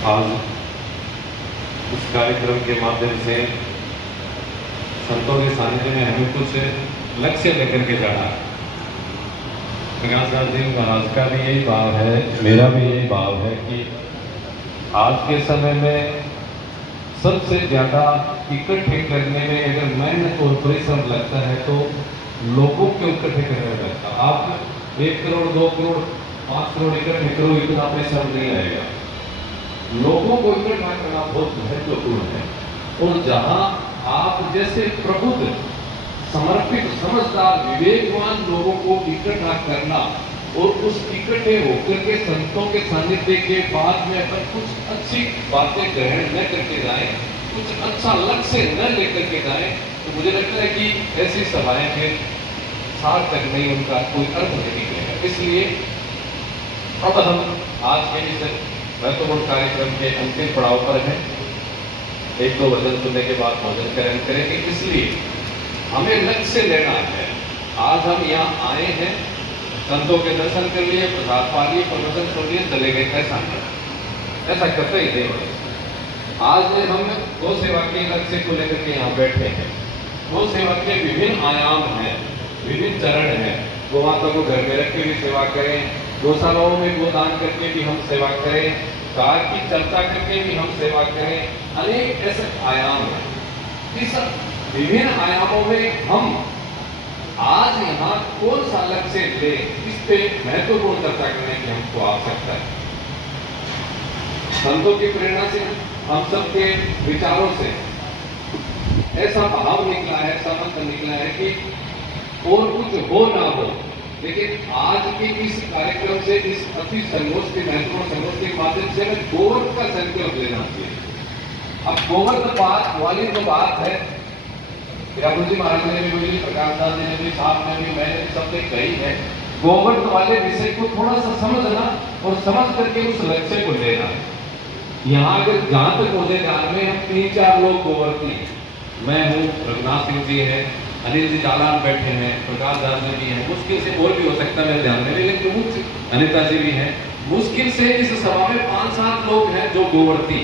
आज इस कार्यक्रम के माध्यम से संतों के सानिध्य में हमें कुछ लक्ष्य लेकर के जाना है। प्रकाश दास जी महाराज का भी यही भाव है, मेरा भी यही भाव है कि आज के समय में सबसे ज़्यादा इकट्ठे करने में अगर मेहनत और परिश्रम लगता है तो लोगों को इकट्ठे करने में लगता है। आप 1 करोड़ 2 करोड़ 5 करोड़ इकट्ठे करो, इतना परिश्रम नहीं आएगा। लोगों को इकट्ठा करना बहुत महत्वपूर्ण है। और जहां आप जैसे प्रबुद्ध, समर्पित, समझदार, विवेकवान लोगों को इकट्ठा करना और उस इकट्ठे होकर के संतों के सानिध्य के बाद में अपन कुछ अच्छी बातें ग्रहण न करके जाएं, कुछ अच्छा लक्ष्य न लेकर के जाएं, तो मुझे लगता है कि ऐसी सभाएं फिर सार्थक नहीं, उनका कोई अर्थ नहीं निकलेगा। इसलिए अब हम आज के इस महत्वपूर्ण कार्यक्रम के अंतिम पड़ाव पर हैं। 1-2 वचन सुनने के बाद भोजन ग्रहण करेंगे। इसलिए हमें लक्ष्य लेना है। आज हम यहाँ आए हैं, संतों के दर्शन कर लिए, प्रसाद पा लिए, प्रवचन सुन लिए, चले गए, ऐसा नहीं, ऐसा करते ही नहीं। आज हम गौ सेवा के लक्ष्य को लेकर के यहाँ बैठे हैं। गौ सेवा के विभिन्न आयाम हैं, विभिन्न चरण हैं। गौ माता को घर में रख के भी सेवा करें, गौशालाओं में गोदान करके भी हम सेवा करें, गाय की चर्चा करके भी हम सेवा करें, अनेक ऐसे आयाम हैं। इस विभिन्न आयामों में हम आज यहाँ कौन सा लक्ष्य ले, इस पे महत्वपूर्ण चर्चा करने की हमको आवश्यकता है। संतों की प्रेरणा से, हम सबके विचारों से ऐसा भाव निकला है, ऐसा मंत्र निकला है कि और कुछ हो ना हो, लेकिन आज के इस कार्यक्रम से, इस अति संगोष्ठी, महत्वपूर्ण संगोष्ठी के माध्यम से हमें गोवर्ध का संकल्प लेना चाहिए। अब गोवर्ध बात वाली जो बात है, राहुल जी महाराज ने भी बोली, प्रकाश दास जी ने भी, साहब ने भी, मैंने भी, सबने कही है। गोवर्ध वाले विषय को थोड़ा सा समझना और समझ करके उस लक्ष्य को लेना। यहाँ अगर जहां तक मुझे ध्यान में, हम 3-4 लोग गोवर्धी, मैं हूँ, रघुनाथ सिंह जी हैं, अनिल जी चालान बैठे हैं, प्रकाश दास जी भी हैं, मुश्किल से और भी हो सकता है मेरे ध्यान में, लेकिन प्रमुख अनिता जी भी हैं। मुश्किल से इस सभा में 5-7 लोग हैं जो गोवर्धी।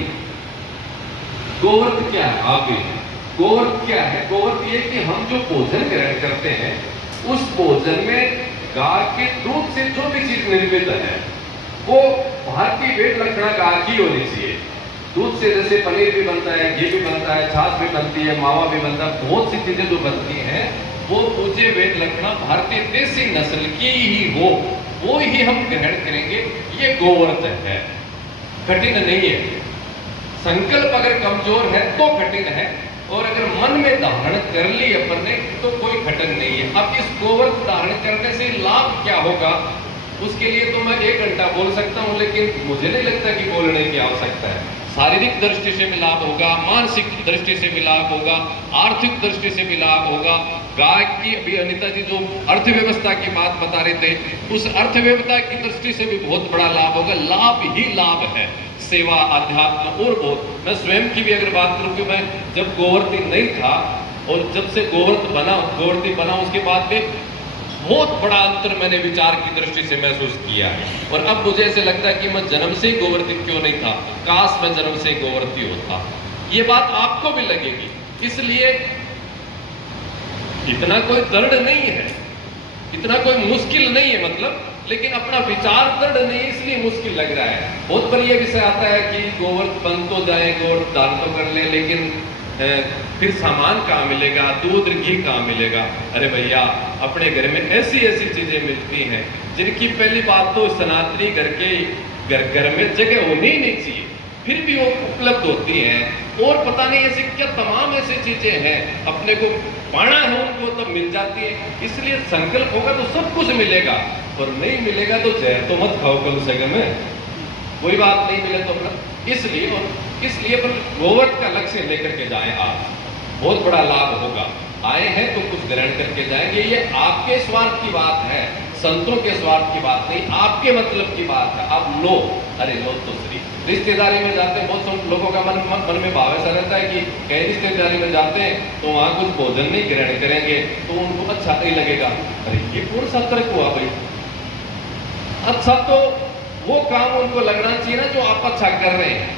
गोवर्ध क्या है? आप भी हैं। गोवर्ध क्या है? गोवर्ध ये कि हम जो भोजन ग्रहण करते हैं, उस भोजन में गाय के दूध से जो भी चीज निर्मित है, वो भारतीय वेद लक्षणा गाय की होनी चाहिए। दूध से जैसे पनीर भी बनता है, घी भी बनता है, छाछ भी बनती है, मावा भी बनता है, बहुत सी चीजें जो बनती हैं, वो पूज्य वेद लक्षणा भारतीय देसी नस्ल की ही हो, वो ही हम ग्रहण करेंगे। ये गोवर्ध है, कठिन नहीं है। संकल्प अगर कमजोर है तो कठिन है, और अगर मन में धारण कर ली अपन ने तो कोई कठिन नहीं है। अब इस गोवर्ध धारण करने से लाभ क्या होगा, उसके लिए तो मैं 1 घंटा बोल सकता हूं, लेकिन मुझे नहीं लगता कि बोलने की आवश्यकता है। शारीरिक दृष्टि से भी लाभ होगा, मानसिक दृष्टि से भी लाभ होगा, आर्थिक दृष्टि से भी लाभ होगा। गाय की, अभी अनिता जी जो अर्थव्यवस्था की बात बता रहे थे, उस अर्थव्यवस्था की दृष्टि से भी बहुत बड़ा लाभ होगा। लाभ ही लाभ है, सेवा, अध्यात्म और बहुत। मैं स्वयं की भी अगर बात करूं कि मैं जब गोवर्धी नहीं था और जब से गोवर्धी बना, उसके बाद में बहुत बड़ा अंतर मैंने विचार की दृष्टि से महसूस किया है। और अब मुझे ऐसे लगता है कि मैं जन्म से ही गोवर्धी क्यों नहीं था, काश मैं जन्म से ही गोवर्धी होता। ये बात आपको भी लगेगी। इसलिए इतना कोई दृढ़ नहीं है, इतना कोई मुश्किल नहीं है, मतलब, लेकिन अपना विचार दृढ़ नहीं, इसलिए मुश्किल लग रहा है। बहुत बार ये विषय आता है कि गोवर्ध बन तो जाए, गोवर्ध दान तो कर ले, लेकिन फिर सामान कहाँ मिलेगा, दूध घी कहाँ मिलेगा। अरे भैया, अपने घर में ऐसी ऐसी चीजें मिलती हैं जिनकी पहली बात तो सनातनी घर में जगह होनी ही नहीं चाहिए, फिर भी वो उपलब्ध होती हैं। और पता नहीं ऐसी क्या तमाम ऐसी चीजें हैं, अपने को पाना है उनको तब मिल जाती है। इसलिए संकल्प होगा तो सब कुछ मिलेगा, और नहीं मिलेगा तो जहर तो मत खाओ कम से कम, कोई बात नहीं मिले तो। इसलिए पर गोवर्ध का लक्ष्य लेकर के जाएं, आप बहुत बड़ा लाभ होगा। आए हैं तो कुछ ग्रहण करके जाएंगे। ये आपके स्वार्थ की बात है, संतों के स्वार्थ की बात नहीं, आपके मतलब की बात है। आप लो, अरे लो तो सही। रिश्तेदारी में जाते हैं, बहुत लोगों का मन में भाव ऐसा रहता है कि कहीं रिश्तेदारी में जाते हैं तो वहां कुछ भोजन नहीं ग्रहण करेंगे तो उनको अच्छा नहीं लगेगा। अरे ये कौन सा तर्क हुआ भाई? अच्छा तो वो काम उनको लगना चाहिए ना जो आप अच्छा कर रहे हैं।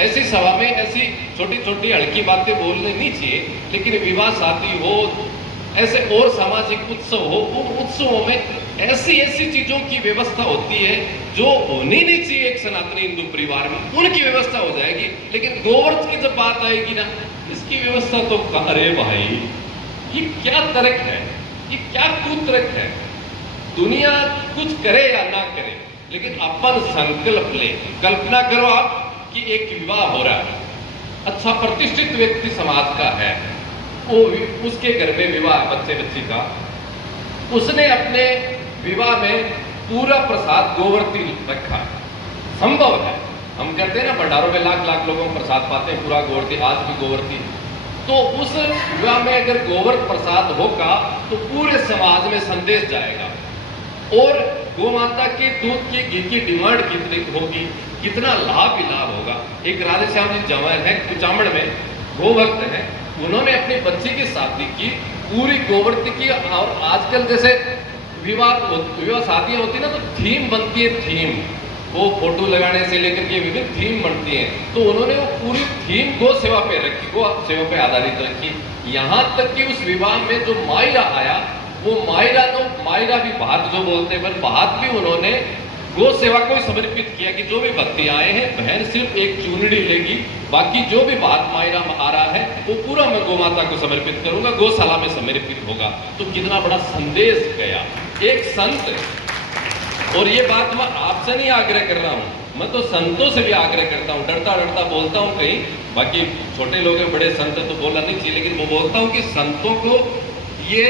ऐसी सभा में ऐसी छोटी छोटी हल्की बातें बोलने नहीं चाहिए, लेकिन विवाह शादी हो, ऐसे और सामाजिक उत्सव हो, उन उत्सवों में ऐसी ऐसी चीजों की व्यवस्था होती है जो होनी नहीं चाहिए एक सनातनी हिंदू परिवार में, उनकी व्यवस्था हो जाएगी। लेकिन गोवर्थ की जब बात आएगी ना, इसकी व्यवस्था तो अरे भाई, ये क्या तर्क है, ये क्या कुतर्क है। दुनिया कुछ करे या ना करे, लेकिन अपन संकल्प ले। कल्पना करो आप कि एक विवाह हो रहा है, अच्छा प्रतिष्ठित व्यक्ति समाज का है, वो उसके घर में विवाह है बच्चे बच्ची का, उसने अपने विवाह में पूरा प्रसाद गोवर्ती रखा है। संभव है, हम कहते हैं ना भंडारों में लाख लाख लोगों को प्रसाद पाते हैं, पूरा गोवर्ती, आज भी गोवर्ती। तो उस विवाह में अगर गोवर्त प्रसाद होगा तो पूरे समाज में संदेश जाएगा। और गौ माता के दूध की घी की डिमांड कितनी होगी, कितना लाभ ही लाभ होगा। एक राधेश्याम जी जवान है कुचामड़ में, गोभक्त है, उन्होंने अपनी बच्ची की शादी की पूरी गोवर्ती की। और आजकल जैसे विवाह शादियां होती है ना, तो थीम बनती है, थीम, वो फोटो लगाने से लेकर के विभिन्न थीम बनती हैं, तो उन्होंने वो पूरी थीम गो सेवा पे रखी, गो सेवा पे आधारित रखी। यहाँ तक कि उस विवाह में जो मायरा आया, वो मायरा भी भात जो बोलते हैं, भात भी उन्होंने गो सेवा को समर्पित किया कि जो भी भक्ति आए हैं, बहन सिर्फ एक चुनड़ी लेगी, बाकी जो भी भात मायरा आ रहा है वो पूरा मैं गौ माता को समर्पित करूंगा, गौशाला में समर्पित होगा। तो कितना बड़ा संदेश गया एक संत। और ये बात मैं आपसे नहीं आग्रह कर रहा हूं, मैं तो संतों से भी आग्रह करता हूं, डरता डरता बोलता हूं कहीं, बाकी छोटे लोग हैं, बड़े संत तो बोलना नहीं चाहिए, लेकिन मैं बोलता हूं कि संतों को ये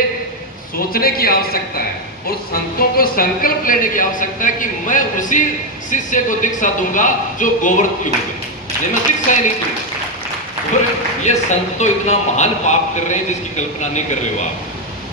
सोचने की आवश्यकता है और संतों को संकल्प लेने की आवश्यकता है कि मैं उसी शिष्य को दीक्षा दूंगा जो गोवर्ती होगी, ये मैं दीक्षा ही नहीं दूंगा। और ये संत तो इतना महान पाप कर रहे हैं जिसकी कल्पना नहीं कर रहे हो आप।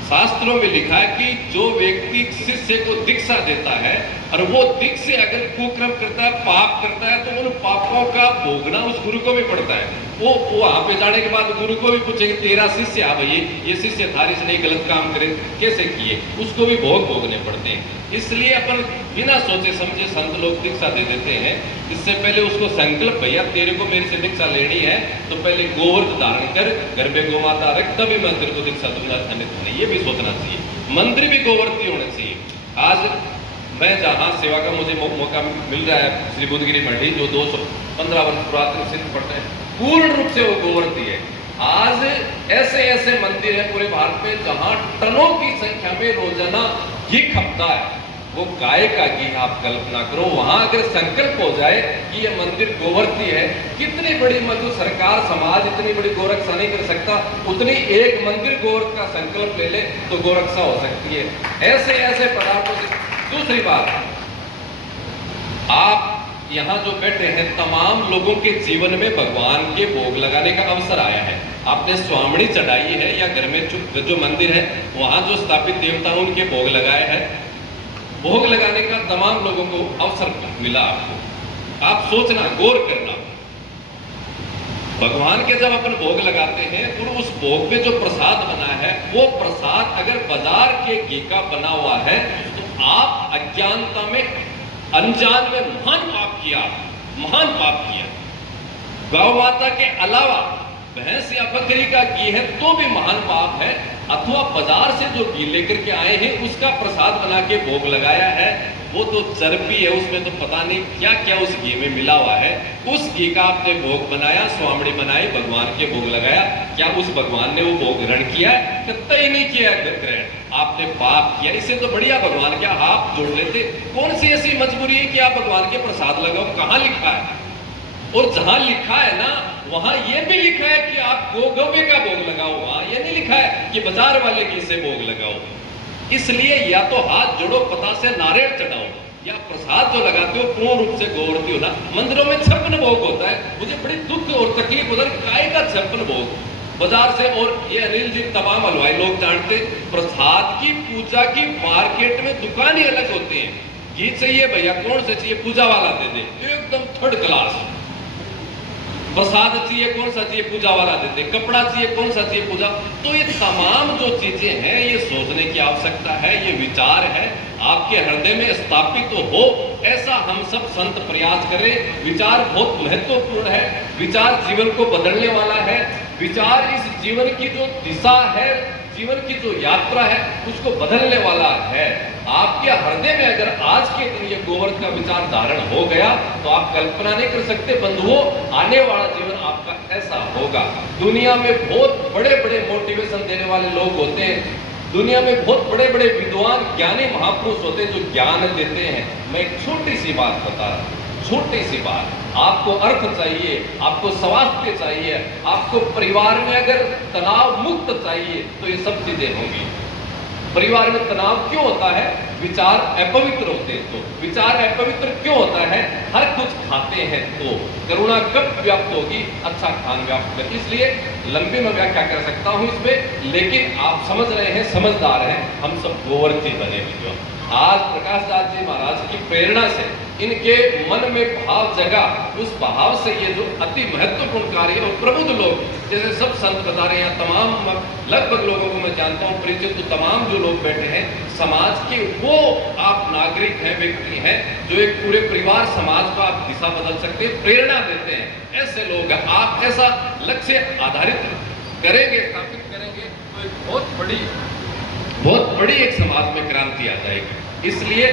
शास्त्रों में लिखा है कि जो व्यक्ति शिष्य को दीक्षा देता है और वो दीक्षा अगर कुक्रम करता है, पाप करता है, तो उन पापों का भोगना उस गुरु को भी पड़ता है। वो वहां पे जाने के बाद गुरु को भी पूछेंगे, तेरा शिष्य आ भाई, ये शिष्य थारी से नहीं गलत काम करे, कैसे किए, उसको भी भोग भोगने पड़ते हैं। इसलिए अपन बिना सोचे समझे संत लोग दीक्षा दे देते हैं। इससे पहले उसको संकल्प, भैया तेरे को मेरे से दीक्षा लेनी है तो पहले गोवर्ध धारण कर, घर पे गौ माता रख, तभी मैं तेरे को दीक्षा दूंगा, नहीं, ये भी सोचना चाहिए। मंदिर भी गोवर्ती होने चाहिए। आज मैं जहाँ सेवा का मुझे मौका मिल रहा है, श्री बुद्धगिरी मंडी जो 215 वर्ष पुरातन सिद्ध पड़ते हैं, पूर्ण रूप से वो गोवर्ती है। आज ऐसे ऐसे मंदिर है पूरे भारत में जहां टनों की संख्या में रोजाना घी खपता है, वो गाय का घी। आप कल्पना करो, वहां अगर संकल्प हो जाए कि ये मंदिर गोवर्ती है, कितनी बड़ी मतलब सरकार समाज इतनी बड़ी गोरक्षा नहीं कर सकता, उतनी एक मंदिर गोवर्थ का संकल्प ले ले तो गोरक्षा हो सकती है। ऐसे ऐसे पदार्थों से। दूसरी बात, आप यहाँ जो बैठे हैं तमाम लोगों के जीवन में भगवान के भोग लगाने का अवसर आया है। आपने स्वामणी चढ़ाई है या घर में जो मंदिर है वहां जो स्थापित देवता हैं उनके भोग लगाए हैं, भोग लगाने का तमाम लोगों को अवसर मिला आपको। आप सोचना, गौर करना, भगवान के जब अपन भोग लगाते हैं तो उस भोग में जो प्रसाद बना है, वो प्रसाद अगर बाजार के घी का बना हुआ है तो आप अज्ञानता में, अनजान में महान पाप किया, महान पाप किया। गौ माता के अलावा भैंस या बकरी का घी है तो भी महान पाप है, अथवा बाजार से जो घी लेकर के आए हैं उसका प्रसाद बना के भोग लगाया है, वो तो चर्बी है, उसमें तो पता नहीं क्या क्या उस घी में मिला हुआ है। उस घी का आपने भोग बनाया, स्वामणी बनाई, भगवान के भोग लगाया, क्या उस भगवान ने वो भोग ग्रहण किया? कतई नहीं किया ग्रहण, आपने पाप किया। इससे तो बढ़िया भगवान क्या हाथ जोड़ लेते। कौन सी ऐसी मजबूरी है कि आप भगवान के प्रसाद लगाओ? कहाँ लिखा है? और जहां लिखा है ना वहां ये भी लिखा है कि आप गौवे का भोग लगाओ, वहां ये नहीं लिखा है कि बाजार वाले घी से भोग लगाओ। इसलिए या तो हाथ जोड़ो, पता से नारियल चढ़ाओ, या प्रसाद जो लगाते हो पूर्ण रूप से गोवर्ती होना। मंदिरों में 56 भोग होता है, मुझे बड़ी दुख और तकलीफ होता है, काय का 56 भोग बाजार से। और ये अनिल जी तमाम हलवाई लोग जानते, प्रसाद की पूजा की मार्केट में दुकानें अलग होती हैं। घी चाहिए भैया, कौन से चाहिए? पूजा वाला दे दे, एकदम थर्ड क्लास। प्रसाद चाहिए, कौन सा चाहिए? पूजा वाला देते। कपड़ा चाहिए, कौन सा चाहिए? पूजा। तो ये तमाम जो चीजें हैं ये सोचने की आवश्यकता है, ये विचार है आपके हृदय में स्थापित हो ऐसा हम सब संत प्रयास करें। विचार बहुत महत्वपूर्ण है, विचार जीवन को बदलने वाला है, विचार इस जीवन की जो दिशा है, जीवन की जो यात्रा है, उसको बदलने वाला है। आपके हृदय में अगर आज के दिन ये गोवर्थ का विचार धारण हो गया तो आप कल्पना नहीं कर सकते बंधुओं, आने वाला जीवन आपका ऐसा होगा। दुनिया में बहुत बड़े बड़े मोटिवेशन देने वाले लोग होते हैं, दुनिया में बहुत बड़े बड़े विद्वान ज्ञानी महापुरुष होते हैं जो ज्ञान देते हैं। मैं एक छोटी सी बात बता रहा हूं, छोटी सी बात। आपको अर्थ चाहिए, आपको स्वास्थ्य चाहिए, आपको परिवार में अगर तनाव मुक्त चाहिए तो ये सब चीजें होंगी। परिवार में तनाव क्यों होता है? विचार अपवित्र होते हैं। तो विचार अपवित्र क्यों होता है? हर कुछ खाते हैं तो करुणा कब व्याप्त होगी? अच्छा खान व्याप्त कर। इसलिए लंबी मैं व्याख्या कर सकता हूं इसमें, लेकिन आप समझ रहे हैं, समझदार हैं, हम सब गोवर्ती बने हुए। आज प्रकाश दास जी महाराज की प्रेरणा से इनके मन में भाव जगा, उस भाव से ये जो अति महत्वपूर्ण कार्य और प्रबुद्ध लोग जैसे सब संत बता रहे हैं, तमाम लगभग लोगों को मैं जानता हूं परिचित, तो तमाम जो लोग बैठे हैं समाज के, वो आप नागरिक हैं, व्यक्ति हैं जो एक पूरे परिवार समाज को आप दिशा बदल सकते हैं, प्रेरणा देते हैं। ऐसे लोग हैं, आप ऐसा लक्ष्य आधारित करेंगे, स्थापित करेंगे तो एक बहुत बड़ी एक समाज में क्रांति आ जाएगी। इसलिए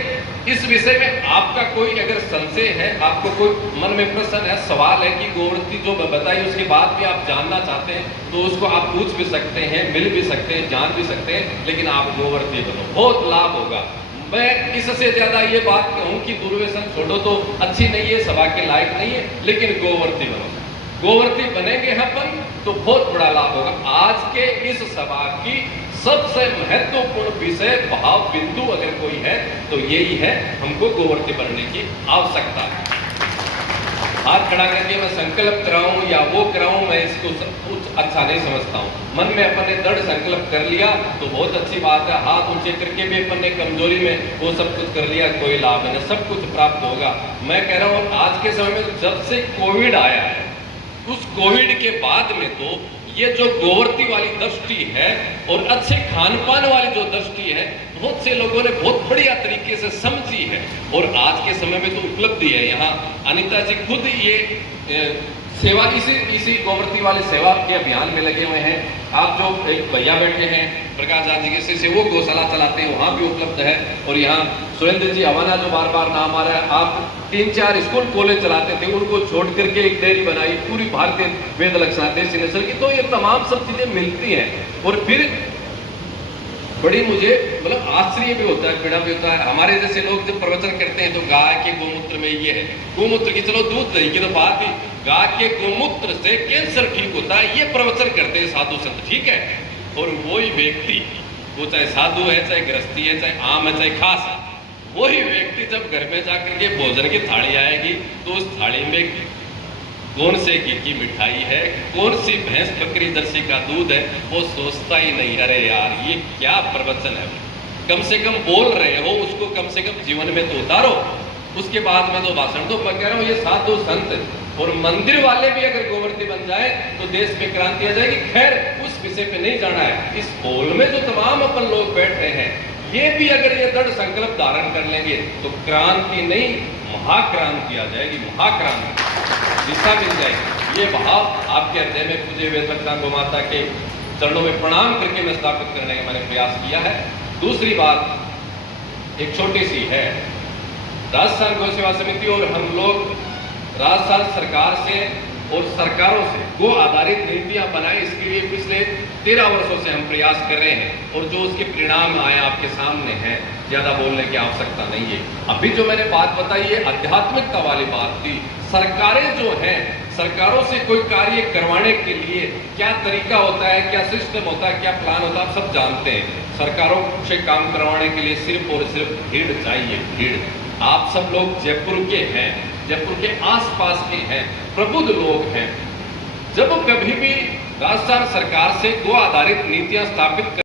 इस विषय में आपका कोई अगर संशय है, आपको कोई मन में प्रश्न है, सवाल है कि गोवर्ती जो बताई उसके बाद भी आप जानना चाहते हैं तो उसको आप पूछ भी सकते हैं, मिल भी सकते हैं, जान भी सकते हैं, लेकिन आप गोवर्ती बनो, बहुत लाभ होगा। मैं इससे ज्यादा ये बात कहूं कि दुर्व्यसन छोड़ो तो अच्छी नहीं है, सभा के लायक नहीं है, लेकिन गोवर्ती बनो। गोवर्ती बनेंगे अपन तो बहुत बड़ा लाभ होगा। आज के इस सभा की सबसे महत्वपूर्ण विषय भाव बिंदु अगर कोई है तो यही है, हमको गोवर्ती बनने की आवश्यकता है। हाथ खड़ा करके मैं संकल्प कराऊं या वो कराऊं, मैं इसको कुछ अच्छा नहीं समझता हूं। मन में अपन ने दृढ़ संकल्प कर लिया तो बहुत अच्छी बात है, हाथ ऊंचे करके भी अपन ने कमजोरी में वो सब कुछ कर लिया, कोई लाभ नहीं, सब कुछ प्राप्त होगा। मैं कह रहा हूं आज के समय में जब से कोविड आया है, उस कोविड के बाद में तो ये जो गोवर्ती वाली दृष्टि है और अच्छे खान पान वाली जो दृष्टि है, बहुत से लोगों ने बहुत बढ़िया तरीके से समझी है और आज के समय में तो उपलब्धि है। यहाँ अनिता जी खुद ये सेवा इसी गोवर्ती वाले सेवा के अभियान में लगे हुए हैं। आप जो एक भैया बैठे हैं प्रकाश दास जी के से वो गौशाला चलाते हैं, वहाँ भी उपलब्ध है। और यहाँ सुरेंद्र जी हवाना जो बार बार नाम आ रहा है, आप 3-4 स्कूल कॉलेज चलाते थे, उनको छोड़ करके एक डेयरी बनाई पूरी भारतीय वेद लक्षणा देसी नस्ल की। तो ये तमाम सब चीजें मिलती हैं और फिर बड़ी मुझे मतलब आश्चर्य भी होता है, पीड़ा भी होता है। हमारे जैसे लोग जब प्रवचन करते हैं तो गाय के गोमूत्र में ये है, गोमूत्र की चलो दूध दही की तो बात ही, गाय के गोमूत्र से कैंसर ठीक होता है, ये प्रवचन करते हैं साधु संत, ठीक है। और वही व्यक्ति, वो चाहे साधु है, चाहे गृहस्थी है, चाहे आम है, चाहे खास है, वही व्यक्ति जब घर में जाकर के भोजन की थाली आएगी तो उस थाली में कौन से घी की मिठाई है, कौन सी भैंस बकरी जर्सी का दूध है, वो सोचता ही नहीं। अरे यार ये क्या प्रवचन है, कम से कम बोल रहे हो उसको कम से कम जीवन में तो उतारो, उसके बाद में तो भाषण दो। मैं कह रहा हूँ ये साधु संत और मंदिर वाले भी अगर गोवर्ती बन जाए तो देश में क्रांति आ जाएगी। खैर उस विषय पे नहीं जाना है। इस हॉल में जो तमाम अपन लोग बैठ रहे हैं, ये भी अगर ये दृढ़ संकल्प धारण कर लेंगे तो क्रांति नहीं महाक्रांति आ जाएगी, महाक्रांति दिशा मिल जाएगी। ये भाव आपके हृदय में पूज्य वेद लक्षणा गौ माता के चरणों में प्रणाम करके मैं स्थापित करने का मैंने प्रयास किया है। दूसरी बात एक छोटी सी है, राजस्थान गौ सेवा समिति और हम लोग राजस्थान सरकार से और सरकारों से गो आधारित नीतियां बनाए, इसके लिए पिछले 13 वर्षों से हम प्रयास कर रहे हैं और जो उसके परिणाम आए आपके सामने हैं, ज्यादा बोलने की आवश्यकता नहीं है। अभी जो मैंने बात बताई है आध्यात्मिकता वाली बात थी। सरकारें जो हैं, सरकारों से कोई कार्य करवाने के लिए क्या तरीका होता है, क्या सिस्टम होता है, क्या प्लान होता है, आप सब जानते हैं। सरकारों से काम करवाने के लिए सिर्फ और सिर्फ भीड़ चाहिए, भीड़। आप सब लोग जयपुर के हैं, जयपुर के आसपास के हैं, प्रबुद्ध लोग हैं। जब कभी भी राजस्थान सरकार से गो आधारित नीतियां स्थापित